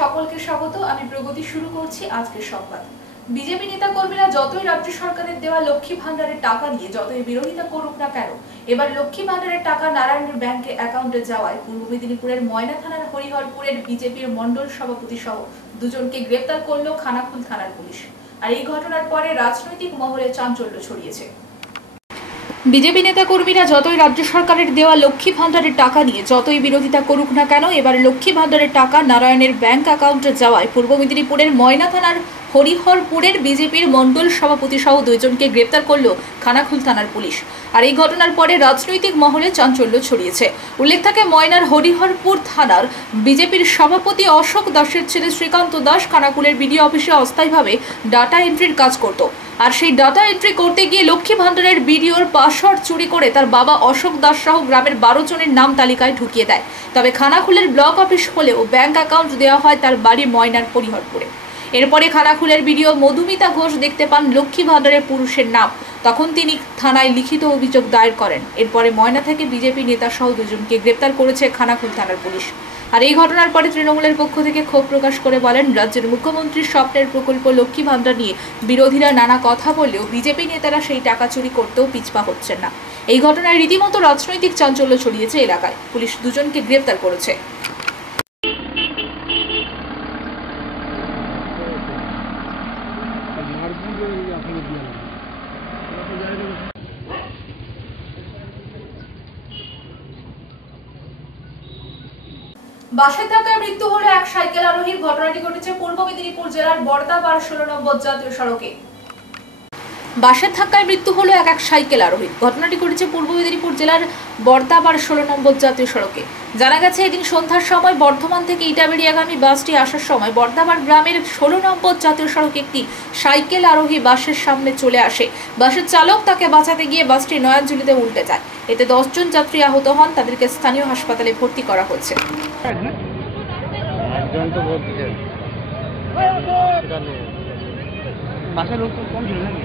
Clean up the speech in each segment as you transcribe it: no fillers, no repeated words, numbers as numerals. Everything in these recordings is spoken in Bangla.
সকলকে স্বাগত। আমি প্রগতি শুরু করছি আজকের সংবাদ। বিজেপি নেতা কর্মীরা যতই রাজ্য সরকারের দেওয়া লক্ষ্মী ভান্ডারের টাকা নিয়ে যতই বিরোধিতা করুক না কেন, এবার লক্ষ্মী ভান্ডারের টাকা নারায়ণের ব্যাংকে অ্যাকাউন্টে যাওয়ায় পূর্ব মেদিনীপুরের ময়না থানার হরিহরপুরের বিজেপির মণ্ডল সভাপতি সহ দুজনকে গ্রেপ্তার করল খানাকুল থানার পুলিশ। আর এই ঘটনার পরে রাজনৈতিক মহলে চাঞ্চল্য ছড়িয়েছে। বিজেপি নেতা কর্মীরা যতই রাজ্য সরকারের দেওয়া লক্ষ্মী ভান্ডারের টাকা নিয়ে যতই বিরোধিতা করুক না কেন, এবার লক্ষ্মী ভান্ডারের টাকা নারায়ণের ব্যাংক অ্যাকাউন্টে যাওয়ায় পূর্ব মেদিনীপুরের ময়না থানার হরিহরপুরের বিজেপির মণ্ডল সভাপতি সহ দুইজনকে গ্রেপ্তার করল খানাকুল থানার পুলিশ। আর এই ঘটনার পরে রাজনৈতিক মহলে চাঞ্চল্য ছড়িয়েছে। উল্লেখ থাকে, ময়নার হরিহরপুর থানার বিজেপির সভাপতি অশোক দাসের ছেলে শ্রীকান্ত দাস খানাকুলের বিডিও অফিসে অস্থায়ীভাবে ডাটা এন্ট্রির কাজ করত। আর সেই ডাটা এন্ট্রি করতে গিয়ে লক্ষ্মী ভান্ডারের বিডিওর পাসওয়ার্ড চুরি করে তার বাবা অশোক দাস সহ গ্রামের 12 জনের নাম তালিকায় ঢুকিয়ে দেয়। তবে খানাকুলের ব্লক অফিস হলেও ব্যাংক অ্যাকাউন্ট দেওয়া হয় তার বাড়ি ময়নার হরিহরপুরে। এরপরে খানাকুলের বিডিও মধুমিতা ঘোষ দেখতে পান লক্ষ্মী ভান্ডারের পুরুষের নাম। তখন তিনি থানায় লিখিত অভিযোগ দায়ের করেন। এরপরে ময়না থেকে বিজেপি নেতা সহ দুজনকে গ্রেপ্তার করেছে খানাকুল থানার পুলিশ। আর এই ঘটনার পরে তৃণমূলের পক্ষ থেকে ক্ষোভ প্রকাশ করে বলেন, রাজ্যের মুখ্যমন্ত্রীর স্বপ্নের প্রকল্প লক্ষ্মী ভান্ডার নিয়ে বিরোধীরা নানা কথা বললেও বিজেপি নেতারা সেই টাকা চুরি করতেও পিছপা হচ্ছেন না। এই ঘটনায় রীতিমতো রাজনৈতিক চাঞ্চল্য ছড়িয়েছে এলাকায়। পুলিশ দুজনকে গ্রেপ্তার করেছে। বাসে থাকায় মৃত্যু হলো এক সাইকেল আরোহীর। ঘটনাটি ঘটেছে পূর্ব মেদিনীপুর জেলার বর্দাবার 16 নম্বর জাতীয় সড়কে। বাসের ধাক্কায় মৃত্যু হলো এক সাইকেল আরোহীর। ঘটনাটি ঘটেছে পূর্ব মেদিনীপুর জেলার বর্দাবার 16 নম্বর জাতীয় সড়কে। জানা গেছে, এদিন সন্ধ্যার সময় বর্ধমান থেকে ইটাবেড়িয়াগামী বাসটি আসার সময় বর্দাবার গ্রামের 16 নম্বর জাতীয় সড়কে একটি সাইকেল আরোহী বাসের সামনে চলে আসে। বাসের চালক তাকে বাঁচাতে গিয়ে বাসটি নয়াঞ্জলিতে উল্টে যায়। এতে 10 জন যাত্রী আহত হন। তাদেরকে স্থানীয় হাসপাতালে ভর্তি করা হয়েছে। বাসের লোক কম ছিল নাকি?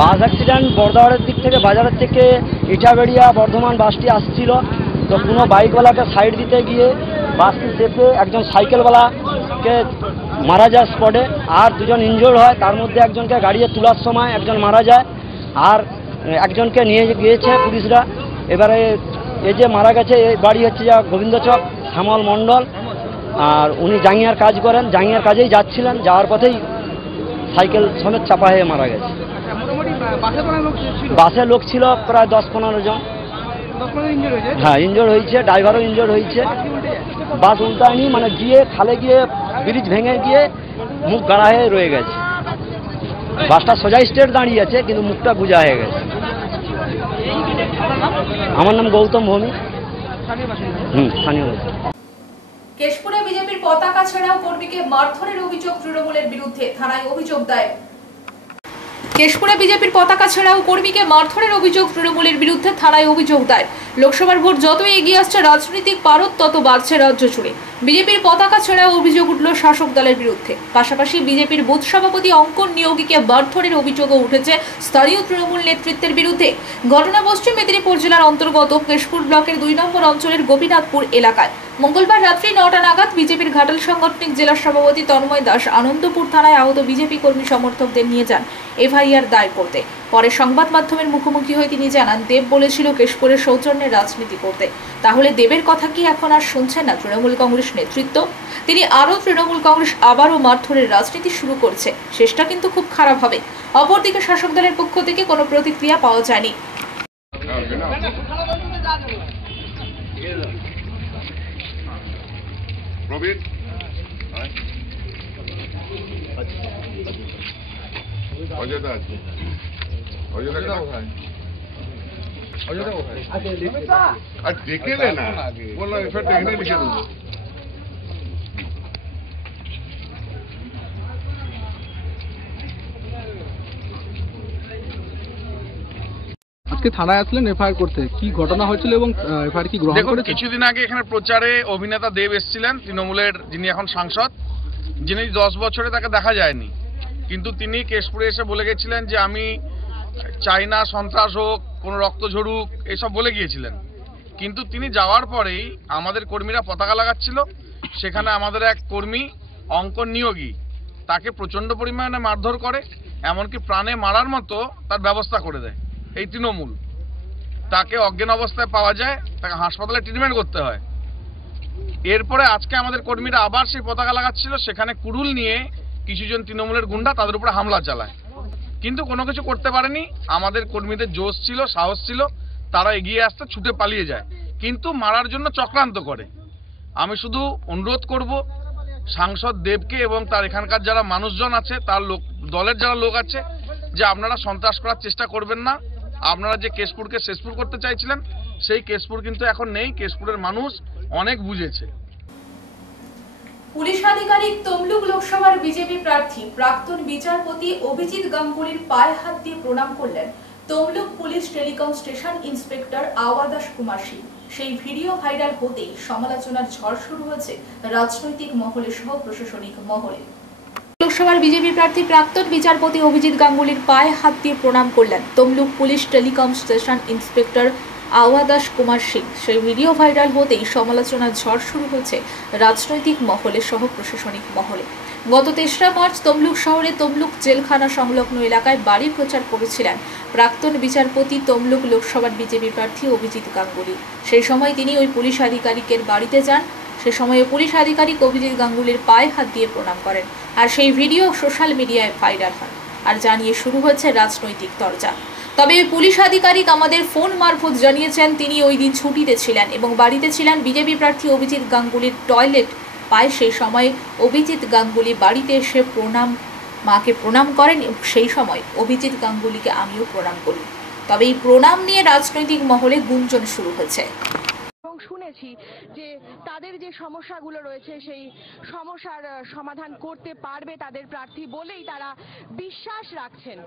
বাস অ্যাক্সিডেন্ট বর্ধমানের দিক থেকে, বাজারের থেকে ইটাবেড়িয়া বর্ধমান বাসটি আসছিল। তো কোনো বাইকওয়ালাকে সাইড দিতে গিয়ে বাসটি চেপে একজন সাইকেলওয়ালাকে মারা যায় স্পটে, আর দুজন ইনজোর্ড হয়। তার মধ্যে একজনকে গাড়িতে তোলার সময় একজন মারা যায়, আর একজনকে নিয়ে গিয়েছে পুলিশরা। এবারে এই যে মারা গেছে, এই বাড়ি হচ্ছে যা গোবিন্দচক, শ্যামল মণ্ডল। আর উনি জাঙ্গিয়ার কাজ করেন, জাঙ্গিয়ার কাজেই যাচ্ছিলেন, যাওয়ার পথেই সাইকেল সমেত চাপা হয়ে মারা গেছে। বাসে লোক ছিল প্রায় 10-15 জন। হ্যাঁ, ইনজোর্ড হয়েছে, ড্রাইভারও ইনজোর্ড হয়েছে। বাস উল্টায়নি, মানে গিয়ে খালে গিয়ে ব্রিজ ভেঙে গিয়ে মুখ গাড়া হয়ে রয়ে গেছে। বাসটা সোজা স্ট্রেট দাঁড়িয়ে আছে, কিন্তু মুখটা গুজা হয়ে গেছে। আমার নাম গৌতম ভৌমিক, স্থানীয়। কেশপুরে বিজেপির পতাকা ছেড়াও কর্মীকে মারধরের অভিযোগ তৃণমূলের বিরুদ্ধে, থানায় অভিযোগ দায়ের। কেশপুরে বিজেপির পতাকা ছেড়াও কর্মীকে মারধরের অভিযোগ তৃণমূলের বিরুদ্ধে, থানায় অভিযোগ দায়ের। লোকসভার ভোট যতই এগিয়ে আসছে, রাজনৈতিক পারদ তত বাড়ছে রাজ্য জুড়ে। বিজেপির পতাকা ছেড়াও অভিযোগ উঠল শাসক দলের বিরুদ্ধে। পাশাপাশি বিজেপির বুথ সভাপতি অঙ্কন নিয়োগীকে মারধরের অভিযোগও উঠেছে স্থানীয় তৃণমূল নেতৃত্বের বিরুদ্ধে। ঘটনা পশ্চিম মেদিনীপুর জেলার অন্তর্গত কেশপুর ব্লকের 2 নম্বর অঞ্চলের গোপীনাথপুর এলাকায়। মঙ্গলবার রাত্রি 9টা নাগাদ বিজেপির ঘাটাল সাংগঠনিক জেলা সভাপতি তন্ময় দাস আনন্দপুর থানায় আহত বিজেপি কর্মী সমর্থকদের নিয়ে যান এফআইআর দায়ের করতে। পরে সংবাদ মাধ্যমের মুখোমুখি হয়ে তিনি জানান, দেব বলেছিল কেশপুরের সৌজন্যের রাজনীতি করতে। তাহলে দেবের কথা কি এখন আর শুনছেন না তৃণমূল কংগ্রেস নেতৃত্ব? তিনি আরও তৃণমূল কংগ্রেস আবারও মারধরের রাজনীতি শুরু করছে, শেষটা কিন্তু খুব খারাপ হবে। অপরদিকে শাসক দলের পক্ষ থেকে কোনো প্রতিক্রিয়া পাওয়া যায়নি। প্রবীণ অযোধ্যা আছে, অযোধ্যা কোথায়? অযোধ্যা কোথায়? আর দেখে নে না, বললাম এফআইআর এখানে লিখে দেবো। আজকে থানায় আসলেন এফআইআর করতে, কি ঘটনা হয়েছিল এবং এফআইআর কি গ্রহণ দেখুন, করেছে? কিছুদিন আগে এখানে প্রচারে অভিনেতা দেব এসেছিলেন, তৃণমূলের, যিনি এখন সাংসদ, যিনি 10 বছরে তাকে দেখা যায়নি, কিন্তু তিনি কেশপুরে এসে বলে গেছিলেন যে আমি চাই না সন্ত্রাস হোক, কোনো রক্ত ঝরুক, এসব বলে গিয়েছিলেন। কিন্তু তিনি যাওয়ার পরেই আমাদের কর্মীরা পতাকা লাগাচ্ছিল, সেখানে আমাদের এক কর্মী অঙ্কন নিয়োগী তাকে প্রচণ্ড পরিমাণে মারধর করে, এমনকি প্রাণে মারার মতো তার ব্যবস্থা করে দেয় এই তৃণমূল। তাকে অজ্ঞান অবস্থায় পাওয়া যায়, তাকে হাসপাতালে ট্রিটমেন্ট করতে হয়। এরপরে আজকে আমাদের কর্মীরা আবার সেই পতাকা লাগাচ্ছিল, সেখানে কুড়ুল নিয়ে কিছুজন তৃণমূলের গুন্ডা তাদের উপরে হামলা চালায়, কিন্তু কোনো কিছু করতে পারেনি। আমাদের কর্মীদের জোশ ছিল, সাহস ছিল, তারা এগিয়ে আসতে ছুটে পালিয়ে যায়, কিন্তু মারার জন্য চক্রান্ত করে। আমি শুধু অনুরোধ করব সাংসদ দেবকে এবং তার এখানকার যারা মানুষজন আছে, তার দলের যারা লোক আছে, যে আপনারা সন্ত্রাস করার চেষ্টা করবেন না। আপনারা যে কেশপুরকে শেষপুর করতে চাইছিলেন, সেই কেশপুর কিন্তু এখন নেই। কেশপুরের মানুষ অনেক বুঝেছে। পুলিশ আধিকারিক তমলুক লোকসভার বিজেপি প্রার্থী প্রাক্তন বিচারপতি অভিজিৎ গাঙ্গুলির পায়ে হাত দিয়ে প্রণাম করলেন Tamluk police telecom station inspector আওয়াদাস কুমার সিং। সেই ভিডিও ভাইরাল হতেই সমালোচনার ঝড় শুরু হয়েছে রাজনৈতিক মহলে সহ প্রশাসনিক মহলে। লোকসভার বিজেপি প্রার্থী প্রাক্তন বিচারপতি অভিজিৎ গাঙ্গুলির পায়ে হাত দিয়ে প্রণাম করলেন Tamluk police telecom station inspector আওয়াদাস কুমার সিং। সেই ভিডিও ভাইরাল হতেই সমালোচনার ঝড় শুরু হয়েছে রাজনৈতিক মহলে সহ প্রশাসনিক মহলে। গত 3রা মার্চ তমলুক শহরে তমলুক জেলখানা সংলগ্ন এলাকায় বাড়ি প্রচার করেছিলেন প্রাক্তন বিচারপতি তমলুক লোকসভার বিজেপি প্রার্থী অভিজিৎ গাঙ্গুলি। সেই সময় তিনি ওই পুলিশ আধিকারিকের বাড়িতে যান। সে সময় পুলিশ আধিকারিক অভিজিৎ গাঙ্গুলির পায়ে হাত দিয়ে প্রণাম করেন, আর সেই ভিডিও সোশ্যাল মিডিয়ায় ভাইরাল হয়, আর জানিয়ে শুরু হচ্ছে রাজনৈতিক তরজা। তবে পুলিশ আধিকারিক আমাদের ফোন মারফত জানিয়েছেন তিনি ওই দিন ছুটিতে ছিলেন এবং বাড়িতে ছিলেন বিজেপি প্রার্থী অভিজিৎ গাঙ্গুলির টয়লেট পায়। সেই সময় অভিজিৎ গাঙ্গুলি বাড়িতে এসে মাকে প্রণাম করেন। সেই সময় অভিজিৎ গাঙ্গুলিকে আমিও প্রণাম করি। তবে এই প্রণাম নিয়ে রাজনৈতিক মহলে গুঞ্জন শুরু হয়েছে। শুনেছি যে তাদের যে সমস্যাগুলো রয়েছে সেই সমস্যার সমাধান করতে পারবে তাদের প্রার্থী বলেই তারা বিশ্বাস রাখছেন।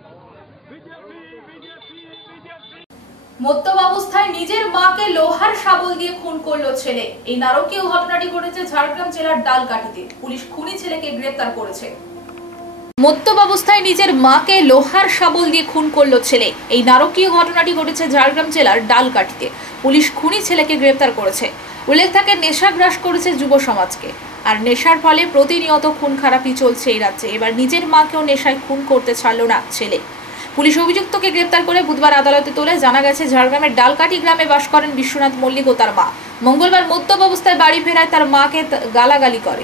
মদ্যপ অবস্থায় নিজের মাকে লোহার শাবল দিয়ে খুন করলো ছেলে। এই নারকীয় ঘটনাটি ঘটেছে ঝাড়গ্রাম জেলার ডালকাঠিতে। পুলিশ খুনি ছেলেকে গ্রেফতার করেছে। মদ্যপ অবস্থায় নিজের মাকে লোহার শাবল দিয়ে খুন করলো ছেলে। এই নারকীয় ঘটনাটি ঘটেছে ঝাড়গ্রাম জেলার ডালকাঠিতে। পুলিশ খুনি ছেলেকে গ্রেফতার করেছে। উল্লেখ থাকে, নেশা গ্রাস করেছে যুব সমাজকে, আর নেশার ফলে প্রতিনিয়ত খুন খারাপি চলছে এই রাজ্যে। এবার নিজের মাকেও নেশায় খুন করতে ছাড়লো না ছেলে। পুলিশ অভিযুক্তকে গ্রেফতার করে বুধবার আদালতে তোলে। জানা গেছে, ঝাড়গ্রামের ডালকাঠি গ্রামে বাস করেন বিশ্বনাথ মল্লিক ও তার মা। মঙ্গলবার মদ্যপ অবস্থায় বাড়ি ফেরায় তার মাকে গালাগালি করে,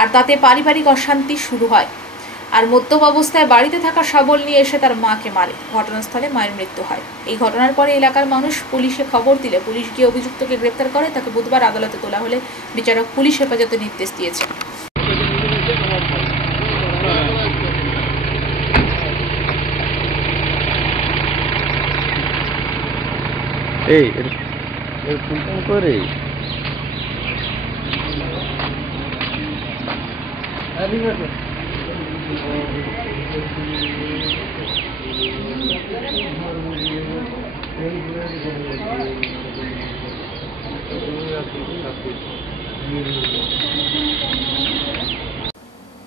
আর তাতে পারিবারিক অশান্তি শুরু হয়। আর মদ্যপ অবস্থায় বাড়িতে থাকা শাবল নিয়ে এসে তার মাকে মারে। ঘটনাস্থলে মায়ের মৃত্যু হয়। এই ঘটনার পরে এলাকার মানুষ পুলিশে খবর দিলে পুলিশ গিয়ে অভিযুক্তকে গ্রেফতার করে। তাকে বুধবার আদালতে তোলা হলে বিচারক পুলিশ হেফাজতে নির্দেশ দিয়েছে। এই ফোন করে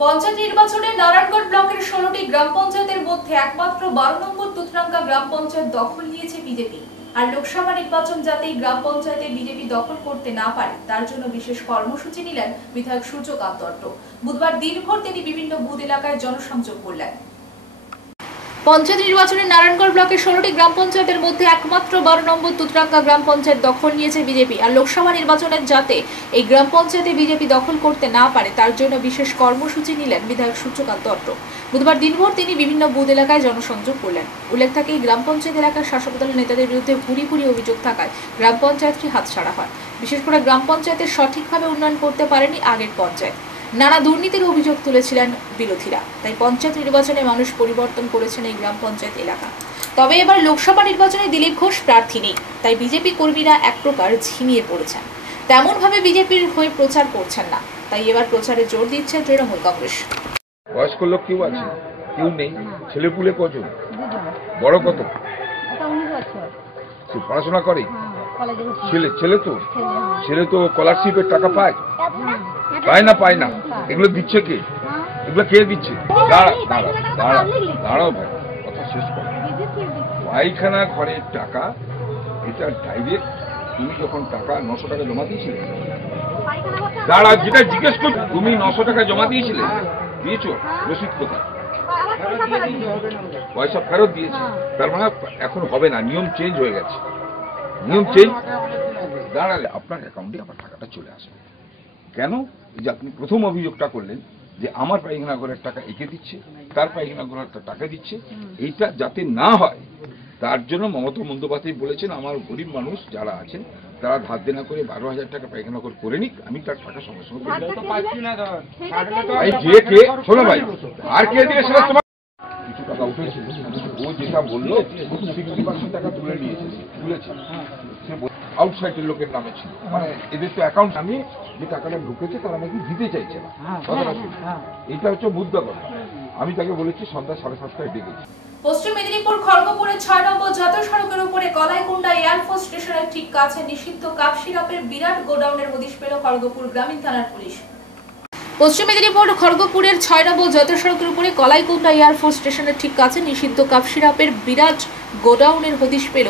পঞ্চায়েত নির্বাচনে নারায়ণগড় ব্লকের 16টি গ্রাম পঞ্চায়েতের মধ্যে একমাত্র 12 নম্বর তুতরাঙ্গা গ্রাম পঞ্চায়েত দখল নিয়েছে বিজেপি। আর লোকসভা নির্বাচন যাতে এই গ্রাম পঞ্চায়েতে বিজেপি দখল করতে না পারে তার জন্য বিশেষ কর্মসূচি নিলেন বিধায়ক সূর্যকান্ত দত্ত। বুধবার দিনভর তিনি বিভিন্ন বুথ এলাকায় জনসংযোগ করলেন। পঞ্চায়েত নির্বাচনে নারায়ণগড় ব্লকের 16টি গ্রাম পঞ্চায়েতের মধ্যে একমাত্র 12 নম্বর তুতরাঙ্গা গ্রাম পঞ্চায়েত দখল নিয়েছে বিজেপি। আর লোকসভা নির্বাচনের যাতে এই গ্রাম পঞ্চায়েতে বিজেপি দখল করতে না পারে তার জন্য বিশেষ কর্মসূচি নিলেন বিধায়ক সূর্যকান্ত দত্ত। বুধবার দিনভর তিনি বিভিন্ন বুথ এলাকায় জনসংযোগ করলেন। উল্লেখ থাকে এই গ্রাম পঞ্চায়েত এলাকার শাসক দলের নেতাদের বিরুদ্ধে ভুরি ভুরি অভিযোগ থাকায় গ্রাম পঞ্চায়েতটি হাতছাড়া হয়। বিশেষ করে গ্রাম পঞ্চায়েতের সঠিকভাবে উন্নয়ন করতে পারেনি আগের পঞ্চায়েত। নানা দুর্নীতির অভিযোগ তুলেছিলেন বিরোধীরা। তাই পঞ্চায়েত নির্বাচনে মানুষ পরিবর্তন করেছেন এই গ্রাম পঞ্চায়েত এলাকা। তবে এবার লোকসভা নির্বাচনে দিলীপ ঘোষ প্রার্থী নেই, তাই বিজেপি কর্মীরা এক প্রকার ঝিমিয়ে পড়েছেন। তেমন ভাবে বিজেপির হয়ে প্রচার করছেন না, তাই এবার প্রচারে জোর দিচ্ছে তৃণমূল কংগ্রেস। বয়স্ক লোক কেউ আছে? কেউ নেই। ছেলেপুলে কজন? বড় কত? পড়াশোনা করে? ছেলে তো স্কলারশিপের টাকা পায়? পায় না? এগুলো দিচ্ছে কে? এগুলো কে দিচ্ছে? দাঁড়াও ভাই, কথা শেষ করো। পায়খানা ঘরের টাকা, এটা ডাইরেক্ট তুমি যখন টাকা 900 টাকা জমা দিয়েছিলে, দাঁড়া, যেটা জিজ্ঞেস কর, তুমি 900 টাকা জমা দিয়েছিলে, দিয়েছো? রসিদ কোথায়? পয়সা ফেরত দিয়েছে। তার মানে এখন হবে না, নিয়ম চেঞ্জ হয়ে গেছে। নিয়ম চেঞ্জ দাঁড়ালে আপনার অ্যাকাউন্টে আবার টাকাটা চলে আসবে। কেন? যে আপনি প্রথম অভিযোগটা করলেন যে আমার পায়খানা ঘরের টাকা একে দিচ্ছে, তার পায়খানা ঘরের টাকা দিচ্ছে, এইটা যাতে না হয় তার জন্য মমতা বন্দ্যোপাধ্যায় বলেছেন আমার গরিব মানুষ যারা আছেন তারা ধার দেনা করে 12,000 টাকা পায়খানা ঘর করে নিক, আমি তার টাকা সঙ্গে সঙ্গে যে কে শোনো ভাই, আর কে দিয়ে সেটা তোমার কিছু টাকা উঠেছিল। ও যেটা বললো 60% টাকা তুলেছে, সে আউটসাইডের লোকের নামে ছিল। মানে এদের তো অ্যাকাউন্ট আমি যে টাকাটা ঢুকেছে তারা নাকি দিতে চাইছে না। এইটা হচ্ছে মুদ্রা কথা। আমি তাকে বলেছি সন্ধ্যা 7:30টায় ডেকেছি। পশ্চিম মেদিনীপুর খড়গপুরের 6 নম্বর জাতীয় সড়কের উপরে কলাইকুণ্ডা এয়ারফোর্স স্টেশনের ঠিক কাছে নিষিদ্ধ কাপ সিরাপের বিরাট গোডাউনের হদিশ পেল খড়গপুর গ্রামীণ থানার পুলিশ। পশ্চিম মেদিনীপুর খড়গপুরের 6 নম্বর জাতীয় সড়কের উপরে কলাইকুণ্ডা এয়ারফোর্স স্টেশনের ঠিক কাছে নিষিদ্ধ কাপ সিরাপের বিরাট গোডাউনের হদিশ পেল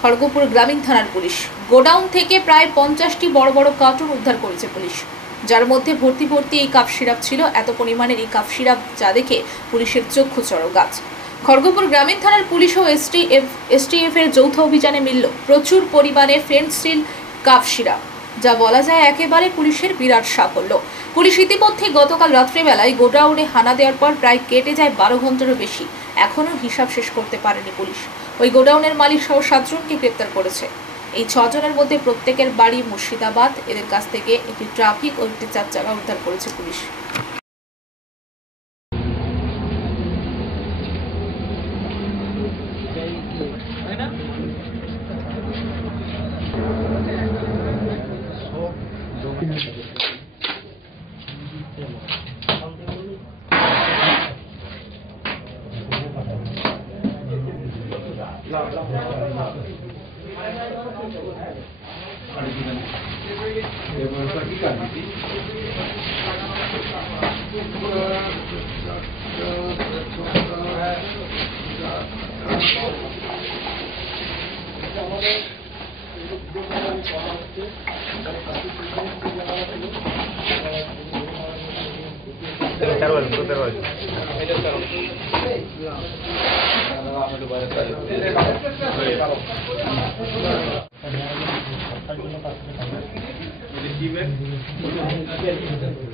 খড়গপুর গ্রামীণ থানার পুলিশ। গোডাউন থেকে প্রায় 50টি বড় বড় কার্টুন উদ্ধার করেছে পুলিশ, যার মধ্যে ভর্তি ভর্তি এই কাপ সিরাপ ছিল। এত পরিমাণের এই কাপ সিরাপ যা দেখে পুলিশের চক্ষু চড়ক গাছ। খড়গপুর গ্রামীণ থানার পুলিশ ও এসটিএফ এর যৌথ অভিযানে মিলল প্রচুর পরিমাণে ফেন্সিল কাপ সিরাপ, যা বলা যায় একেবারে পুলিশের বিরাট সাফল্য। পুলিশ ইতিমধ্যে গতকাল রাত্রিবেলায় গোডাউনে হানা দেওয়ার পর প্রায় কেটে যায় 12 ঘন্টারও বেশি। এখনও হিসাব শেষ করতে পারেনি পুলিশ। ওই গোডাউনের মালিক সহ 7 জনকে গ্রেপ্তার করেছে। এই 6 জনের মধ্যে প্রত্যেকের বাড়ি মুর্শিদাবাদ। এদের কাছ থেকে একটি ট্রাফিক ও একটি 4 চাকা উদ্ধার করেছে পুলিশ।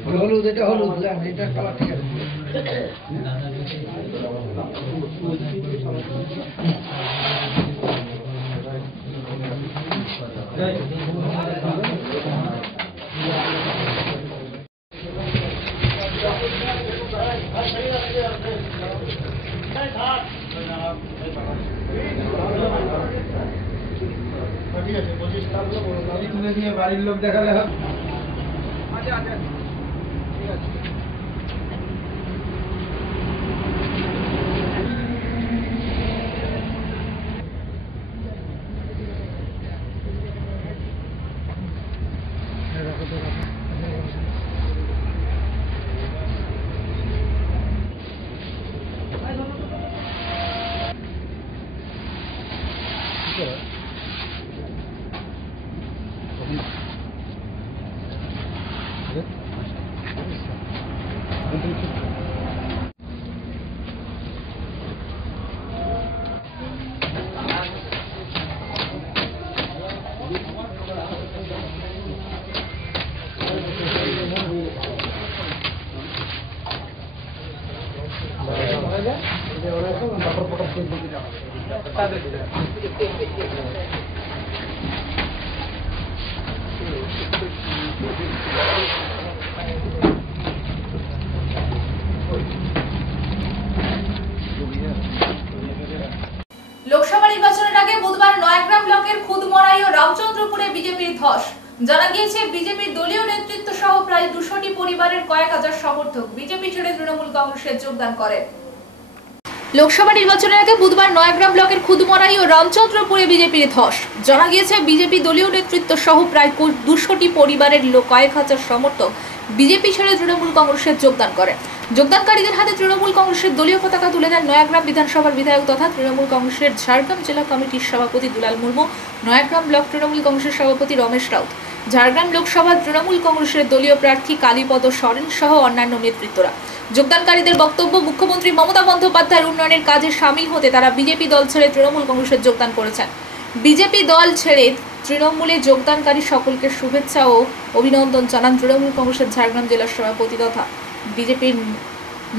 হলুদ, এটা হলুদ, এটা কালার ঠিক আছে। বাড়ির লোক দেখালে হবে। ঠিক আছে। লোকসভা নির্বাচনের আগে বুধবার নয়াগ্রাম ব্লকের খুদমরাই ও রামচন্দ্রপুরে বিজেপির ধস। জানা গিয়েছে বিজেপির দলীয় নেতৃত্ব সহ প্রায় 200টি পরিবারের কয়েক হাজার সমর্থক বিজেপি ছেড়ে তৃণমূল কংগ্রেসে যোগদান করেন। লোকসভা নির্বাচনের আগে বুধবার নয়াগ্রাম ব্লকের খুদমরাই ও রামচন্দ্রপুরে বিজেপির ধস। জানা গিয়েছে বিজেপি দলীয় নেতৃত্ব সহ প্রায় 200টি পরিবারের কয়েক হাজার সমর্থক বিজেপি ছেড়ে তৃণমূল কংগ্রেসে যোগদান করেন। যোগদানকারীদের হাতে তৃণমূল কংগ্রেসের দলীয় পতাকা তুলে দেন নয়াগ্রাম বিধানসভার বিধায়ক তথা তৃণমূল কংগ্রেসের ঝাড়গ্রাম জেলা কমিটির সভাপতি দুলাল মুর্মু, নয়াগ্রাম ব্লক তৃণমূল কংগ্রেসের সভাপতি রমেশ রাউত, ঝাড়গ্রাম লোকসভা তৃণমূল কংগ্রেসের দলীয় প্রার্থী কালীপদ সরেন সহ অন্যান্য নেতৃত্বরা। যোগদানকারীদের বক্তব্য, মুখ্যমন্ত্রী মমতা বন্দ্যোপাধ্যায়ের উন্নয়নের কাজে সামিল হতে তারা বিজেপি দল ছেড়ে তৃণমূল কংগ্রেসে যোগদান করেছেন। বিজেপি দল ছেড়ে তৃণমূলে যোগদানকারী সকলকে শুভেচ্ছা ও অভিনন্দন জানান তৃণমূল কংগ্রেসের ঝাড়গ্রাম জেলার সভাপতি তথা বিজেপির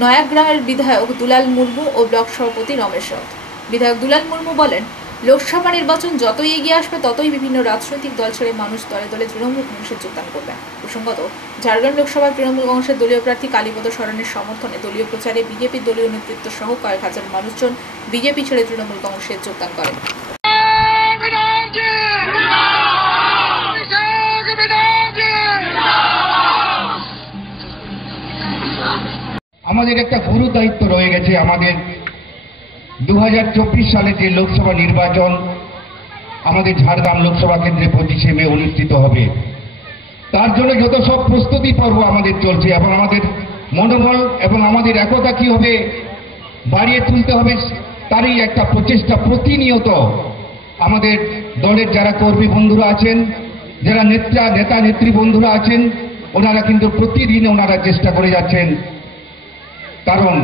নয়াগ্রামের বিধায়ক দুলাল মুর্মু ও ব্লক সভাপতি রমেশ রাউত। বিধায়ক দুলাল মুর্মু বলেন, লোকসভা নির্বাচন যতই এগিয়ে আসবে ততই বিভিন্ন রাজনৈতিক দল ছেড়ে মানুষ দলে দলে তৃণমূল কংগ্রেসে যোগদান করবেন। প্রসঙ্গত, ঝাড়গ্রাম লোকসভার তৃণমূল কংগ্রেসের দলীয় প্রার্থী কালীপদ সরেনের সমর্থনে দলীয় প্রচারে বিজেপির দলীয় নেতৃত্ব সহ কয়েক হাজার মানুষজন বিজেপি ছেড়ে তৃণমূল কংগ্রেসে যোগদান করেন। আমাদের একটা গুরু দায়িত্ব রয়ে গেছে। আমাদের 2024 সালে যে লোকসভা নির্বাচন আমাদের ঝাড়গ্রাম লোকসভা কেন্দ্রে 25শে মে অনুষ্ঠিত হবে, তার জন্য যত সব প্রস্তুতি পর্ব আমাদের চলছে এবং আমাদের মনোবল এবং আমাদের একতা কিভাবে বাড়িয়ে তুলতে হবে তারই একটা প্রচেষ্টা প্রতিনিয়ত আমাদের দলের যারা কর্মী বন্ধুরা আছেন, যারা নেতা নেত্রী বন্ধুরা আছেন, ওনারা কিন্তু প্রতিদিন ওনারা চেষ্টা করে যাচ্ছেন, কারণ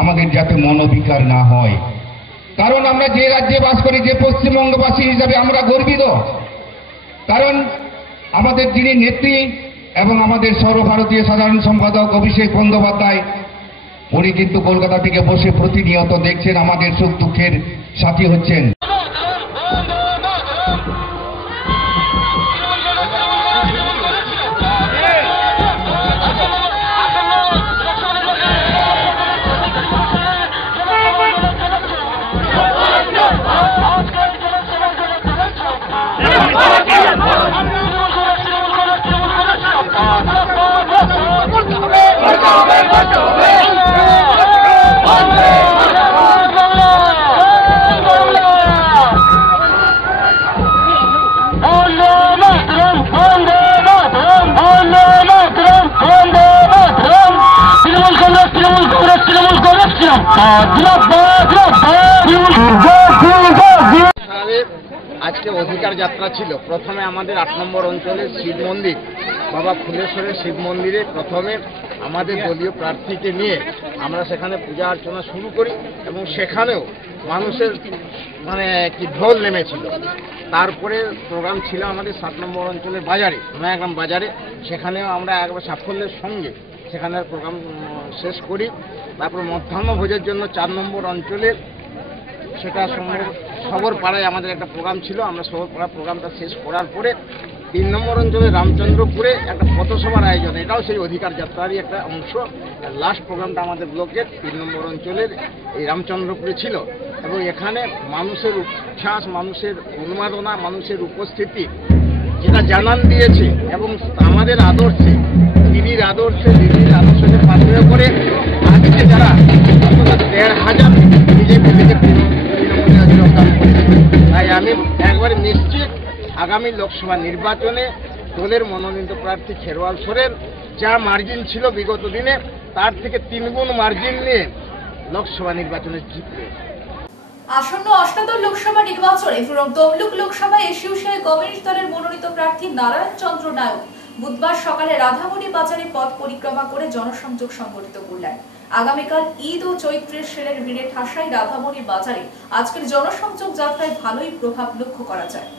আমাদের যাতে মনোবিকার না হয়। কারণ আমরা যে রাজ্যে বাস করি, যে পশ্চিমবঙ্গবাসী হিসাবে আমরা গর্বিত, কারণ আমাদের যিনি নেত্রী এবং আমাদের সর্বভারতীয় সাধারণ সম্পাদক অভিষেক বন্দ্যোপাধ্যায়, উনি কিন্তু কলকাতা থেকে বসে প্রতিনিয়ত দেখছেন, আমাদের সুখ দুঃখের সাথী হচ্ছেন। আজকে অধিকার যাত্রা ছিল। প্রথমে আমাদের 8 নম্বর অঞ্চলের শিব মন্দির বাবা ফুলেশ্বরের শিব মন্দিরে প্রথমে আমাদের দলীয় প্রার্থীকে নিয়ে আমরা সেখানে পূজা অর্চনা শুরু করি এবং সেখানেও মানুষের কি ঢোল নেমেছিল। তারপরে প্রোগ্রাম ছিল আমাদের 7 নম্বর অঞ্চলের বাজারে, নয়াগ্রাম বাজারে, সেখানেও আমরা একবার সাফল্যের সঙ্গে সেখানে প্রোগ্রাম শেষ করি। তারপর মধ্যাহ্ন ভোজের জন্য 4 নম্বর অঞ্চলের সেটা সবরপাড়ায় আমাদের একটা প্রোগ্রাম ছিল। আমরা সবরপাড়া প্রোগ্রামটা শেষ করার পরে 3 নম্বর অঞ্চলের রামচন্দ্রপুরে একটা পথসভার আয়োজন, এটাও সেই অধিকার যাত্রারই একটা অংশ। লাস্ট প্রোগ্রামটা আমাদের ব্লকের 3 নম্বর অঞ্চলের এই রামচন্দ্রপুরে ছিল এবং এখানে মানুষের উচ্ছ্বাস, মানুষের উন্মাদনা, মানুষের উপস্থিতি যেটা জানান দিয়েছে এবং আমাদের আদর্শে, দিদির আদর্শকে পাথেয় করে আজকে যারা 1,500 বিজেপি তৃণমূলে যোগদান করেছে। তাই আমি একবারে নিশ্চিত আগামী লোকসভা নির্বাচনে দলের মনোনীত প্রার্থী খেরওয়াল সোরেন যা মার্জিন ছিল বিগত দিনে তার থেকে 3 গুণ মার্জিন নিয়ে লোকসভা নির্বাচনে জিতবে। আসন্ন অষ্টাদশ লোকসভা নির্বাচনে তমলুক লোকসভায় এসইউসিআই কমিউনিস্ট দলের মনোনীত প্রার্থী নারায়ণ চন্দ্র নায়ক বুধবার সকালে রাধামণি বাজারে পথ পরিক্রমা করে জনসংযোগ সংগঠিত করলেন। আগামীকাল ঈদ ও চৈত্রের সেলের ভিড়ে ঠাসাই রাধামণি বাজারে আজকের জনসংযোগ যাত্রায় ভালোই প্রভাব লক্ষ্য করা যায়।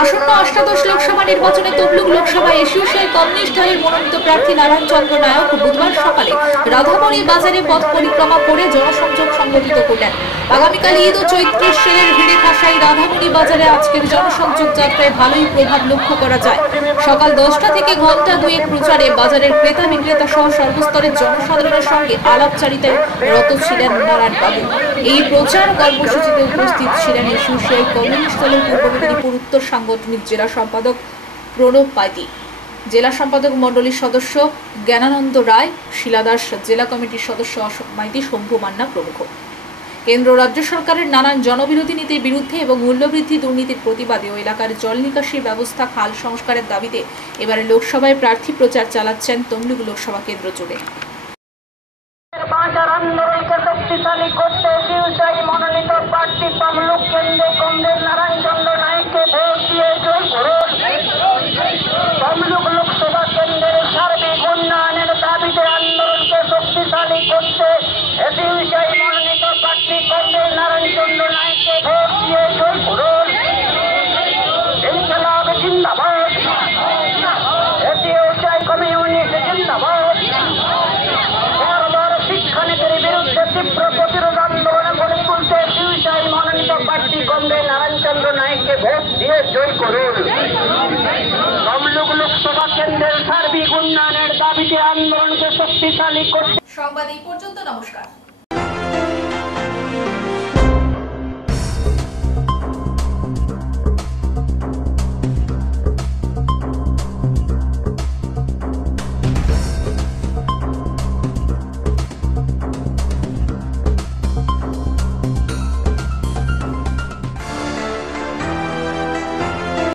আসন্ন অষ্টাদশ লোকসভা নির্বাচনে তমলুক লোকসভায় এসইউসিআই কমিউনিস্ট দলের মনোনীত প্রার্থী নারায়ণ চন্দ্র নায়ক বুধবার সকালে রাধামণি বাজারে পথ পরিক্রমা করে জনসংযোগ সংগঠিত করলেন। আগামীকাল ঈদ ও চৈত্রের সেলের ভিড়ে ঠাসাই রাধামণি বাজারে আজকের জনসংযোগ যাত্রায় ভালোই প্রভাব লক্ষ্য করা যায়। সকাল 10টা থেকে ঘন্টা দুয়েক প্রচারে বাজারের ক্রেতা বিক্রেতা সহ সর্বস্তরের জনসাধারণের সঙ্গে আলাপচারিতায় রত ছিলেন নারায়ণ বাবু। এই প্রচার কর্মসূচিতে উপস্থিত ছিলেন এসইউসিআই কমিউনিস্ট দলের পূর্ব মেদিনীপুর উত্তর সাংগঠনিক জেলা সম্পাদক প্রণব পাইতি, জেলা সম্পাদক মণ্ডলীর সদস্য জ্ঞানানন্দ রায়, শিলাদাস, জেলা কমিটির সদস্য অশোক মাইতি, শম্ভু মান্না প্রমুখ। কেন্দ্র রাজ্য সরকারের নানান জনবিরোধী নীতির বিরুদ্ধে এবং মূল্যবৃদ্ধি দুর্নীতির প্রতিবাদে ও এলাকার জল নিকাশি ব্যবস্থা খাল সংস্কারের দাবিতে এবারে লোকসভায় প্রার্থী প্রচার চালাচ্ছেন তমলুক লোকসভা কেন্দ্র জুড়ে। বাজার আন্দোলনকে শক্তিশালী করতে এসইউসিআই মনোনীত প্রার্থী তমলুক কেন্দ্রে কংগ্রেস নারায়ণ চন্দ্র নায়ককে ভোট দিয়ে জয় করুন। তমলুক লোকসভা কেন্দ্রের সার্বিক উন্নয়নের দাবিতে আন্দোলনকে শক্তিশালী করতে এসইউসিআই মনোনীত প্রার্থী কংগ্রেস নারায়ণ চন্দ্র নায়ককে ভোট দিয়ে জয় করুন। ইনকলাব জিন্দাবাদ, এসইউসিআই কমিউনিস্ট জিন্দাবাদ। শিক্ষানীতির বিরুদ্ধে তীব্র প্রতিরোধ আন্দোলনে গড়ে তুলতে এসইউসিআই মনোনীত প্রার্থী কংগ্রেস নারায়ণ চন্দ্র নায়ককে ভোট দিয়ে জয় করুন। তমলুক লোকসভা কেন্দ্রের সার্বিক উন্নয়নের দাবিতে আন্দোলনকে শক্তিশালী করতে। সংবাদ এই পর্যন্ত, নমস্কার।